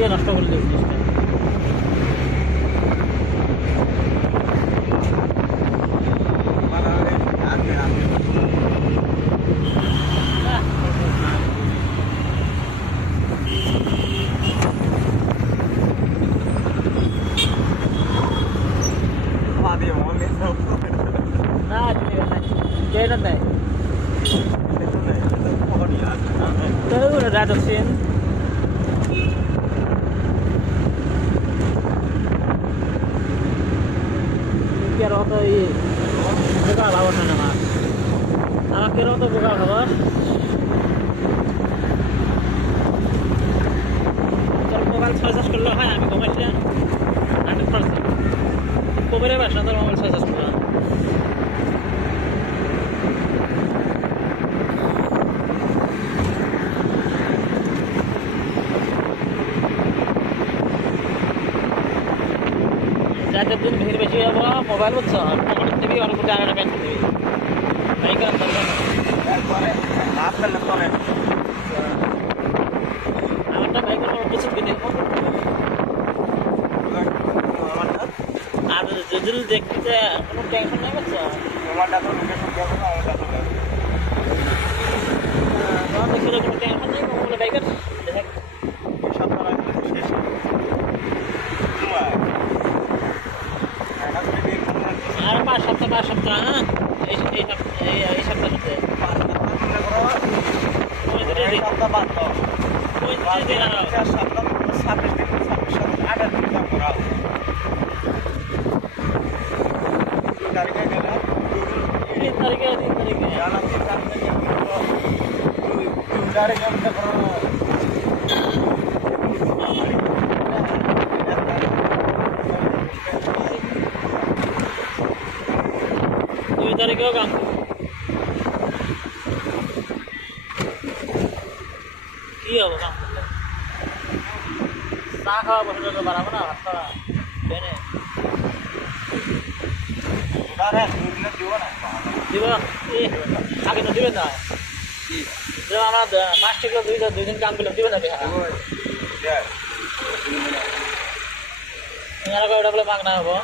দিয়ে নষ্ট করে দিয়েছে জিনিসটা। না kayaknya deh itu udah datang biar waktu ini buka lawan sana mas akhir waktu buka lawan kalau mobile charge করলে হয় আমি কমাইছি 100% কবরে বাসা তো মোবাইল চার্জ করলাম যাদের দিন ভিড় বেশি যাবো মোবাইল বুঝছো পকেটের থেকে অনেক টাকাটা ব্যাংক দিবি বাইকের আমারটা বাইকের কিছু দিনে আর যদি দেখতে কোনো টেনশন নেই বুঝছো দেখলে কোনো টেনশন নেই কোনো বাইকের আর 5 সপ্তাহ হ্যাঁ এই সপ্তাহ তারিখেও কাম কি হবো কাম করলে চা খাওয়া বসে তো বাড়াবো না ভাত খাওয়া ট্রেনে দিব আগে তো দিবেন না আমরা মাস থেকে দুই দিন কাম করলাম দিবেন না এনারা ওটা বলে মাগনা হবো